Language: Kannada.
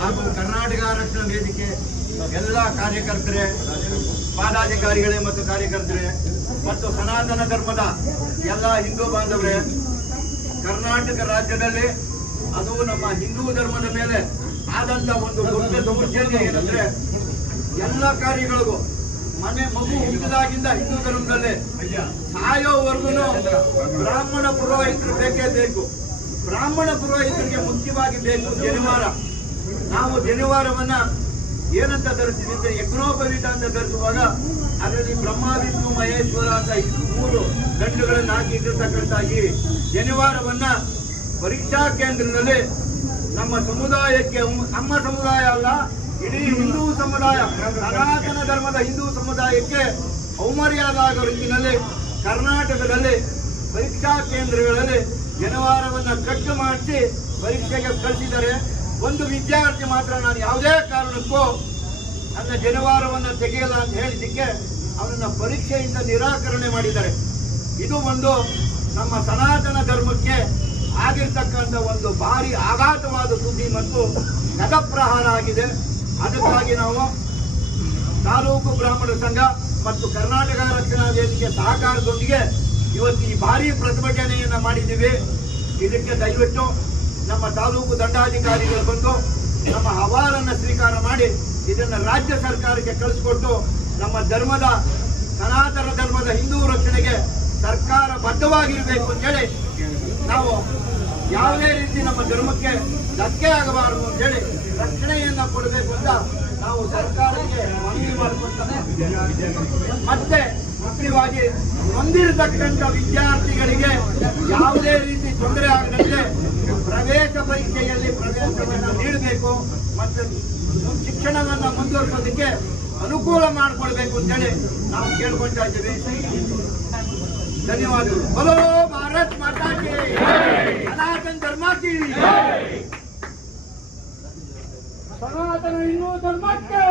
ಹಾಗೂ ಕರ್ನಾಟಕ ರಕ್ಷಣಾ ವೇದಿಕೆ ಎಲ್ಲ ಕಾರ್ಯಕರ್ತರೇ, ಪಾದಾಧಿಕಾರಿಗಳೇ ಮತ್ತು ಕಾರ್ಯಕರ್ತರೇ, ಮತ್ತು ಸನಾತನ ಧರ್ಮದ ಎಲ್ಲ ಹಿಂದೂ ಬಾಂಧವರೇ, ಕರ್ನಾಟಕ ರಾಜ್ಯದಲ್ಲಿ ಅದು ನಮ್ಮ ಹಿಂದೂ ಧರ್ಮದ ಮೇಲೆ ಆದಂತ ಒಂದು ದೊಡ್ಡ ದೌರ್ಜನ್ಯ ಏನಂದ್ರೆ ಎಲ್ಲ ಕಾರ್ಯಗಳಿಗೂ ಮನೆ ಮಗು ಹುಟ್ಟಿದಾಗಿಂದ ಹಿಂದೂ ಧರ್ಮದಲ್ಲಿ ಸಾಯೋವರೆಗೂ ಬ್ರಾಹ್ಮಣ ಪುರೋಹಿತರು ಬೇಕೇ ಬೇಕು. ಬ್ರಾಹ್ಮಣ ಪುರೋಹಿತರಿಗೆ ಮುಖ್ಯವಾಗಿ ಬೇಕು ಜನಿವಾರ ನಾವು ಜನಿವಾರವನ್ನ ಏನಂತ ಧರಿಸ್ತೀವಿ ಅಂದ್ರೆ ಯಜ್ಞೋಪವೀತ ಅಂತ ಧರಿಸುವಾಗ ಅದರಲ್ಲಿ ಬ್ರಹ್ಮ, ವಿಷ್ಣು, ಮಹೇಶ್ವರ ಅಂತ ಮೂರು ಗಂಡುಗಳನ್ನು ಹಾಕಿ ಈ ಜನಿವಾರವನ್ನ ಪರೀಕ್ಷಾ ಕೇಂದ್ರದಲ್ಲಿ ನಮ್ಮ ಸಮುದಾಯಕ್ಕೆ ನಮ್ಮ ಸಮುದಾಯ ಅಲ್ಲ, ಇಡೀ ಹಿಂದೂ ಸಮುದಾಯ, ಸನಾತನ ಧರ್ಮದ ಹಿಂದೂ ಸಮುದಾಯಕ್ಕೆ ಔಮರ್ಯಾದ ಆಗೋ ರೀತಿಯಲ್ಲಿ ಕರ್ನಾಟಕದಲ್ಲಿ ಪರೀಕ್ಷಾ ಕೇಂದ್ರಗಳಲ್ಲಿ ಜನವಾರವನ್ನ ಕಟ್ಟು ಮಾಡಿಸಿ ಪರೀಕ್ಷೆಗೆ ಕಳಿಸಿದ್ದಾರೆ. ಒಂದು ವಿದ್ಯಾರ್ಥಿ ಮಾತ್ರ ನಾನು ಯಾವುದೇ ಕಾರಣಕ್ಕೂ ನನ್ನ ಜನವಾರವನ್ನು ತೆಗೆಯಲ್ಲ ಅಂತ ಹೇಳಿದ್ದಕ್ಕೆ ಅವನನ್ನ ಪರೀಕ್ಷೆಯಿಂದ ನಿರಾಕರಣೆ ಮಾಡಿದ್ದಾರೆ. ಇದು ಒಂದು ನಮ್ಮ ಸನಾತನ ಧರ್ಮಕ್ಕೆ ಆಗಿರ್ತಕ್ಕಂಥ ಒಂದು ಭಾರಿ ಆಘಾತವಾದ ಸುದ್ದಿ ಮತ್ತು ನಗಪ್ರಹಾರ ಆಗಿದೆ. ಅದಕ್ಕಾಗಿ ನಾವು ತಾಲೂಕು ಬ್ರಾಹ್ಮಣ ಸಂಘ ಮತ್ತು ಕರ್ನಾಟಕ ರಕ್ಷಣಾ ವೇದಿಕೆ ಸಹಕಾರದೊಂದಿಗೆ ಇವತ್ತು ಈ ಭಾರಿ ಪ್ರತಿಭಟನೆಯನ್ನ ಮಾಡಿದ್ದೀವಿ. ಇದಕ್ಕೆ ದಯವಿಟ್ಟು ನಮ್ಮ ತಾಲೂಕು ದಂಡಾಧಿಕಾರಿಗಳು ಬಂದು ನಮ್ಮ ಅಹವಾಲನ್ನ ಸ್ವೀಕಾರ ಮಾಡಿ ಇದನ್ನ ರಾಜ್ಯ ಸರ್ಕಾರಕ್ಕೆ ಕಳಿಸ್ಕೊಟ್ಟು ನಮ್ಮ ಧರ್ಮದ, ಸನಾತನ ಧರ್ಮದ ಹಿಂದೂ ರಕ್ಷಣೆಗೆ ಸರ್ಕಾರ ಬದ್ಧವಾಗಿರಬೇಕು ಅಂತೇಳಿ ನಾವು ಯಾವುದೇ ರೀತಿ ನಮ್ಮ ಧರ್ಮಕ್ಕೆ ಧಕ್ಕೆ ಆಗಬಾರದು ಅಂತೇಳಿ ರಕ್ಷಣೆಯನ್ನ ಕೊಡಬೇಕು ಅಂತ ನಾವು ಸರ್ಕಾರಕ್ಕೆ ಮನವಿ ಮಾಡಿಕೊಳ್ತೇವೆ. ಮತ್ತೆ ಮುಖ್ಯವಾಗಿ ಹೊಂದಿರತಕ್ಕಂಥ ವಿದ್ಯಾರ್ಥಿಗಳಿಗೆ ಯಾವುದೇ ರೀತಿ ತೊಂದರೆ ಆಗದಂತೆ ಪ್ರವೇಶ ಪರೀಕ್ಷೆಯಲ್ಲಿ ಪ್ರವೇಶವನ್ನು ನೀಡಬೇಕು ಮತ್ತು ಶಿಕ್ಷಣವನ್ನು ಮುಂದುವರಿಸೋದಕ್ಕೆ ಅನುಕೂಲ ಮಾಡಿಕೊಳ್ಬೇಕು ಅಂತೇಳಿ ನಾವು ಕೇಳ್ಕೊಳ್ತಾ ಇದ್ದೀವಿ. ಧನ್ಯವಾದಗಳು. ಬಲೋ ಭಾರತ್ ಮಾತಾ ಕಿ ಸನಾತನ ಧರ್ಮ ಕಿ ಸನಾತನ ಹಿಂದೂ ಧರ್ಮಕ್ಕೆ.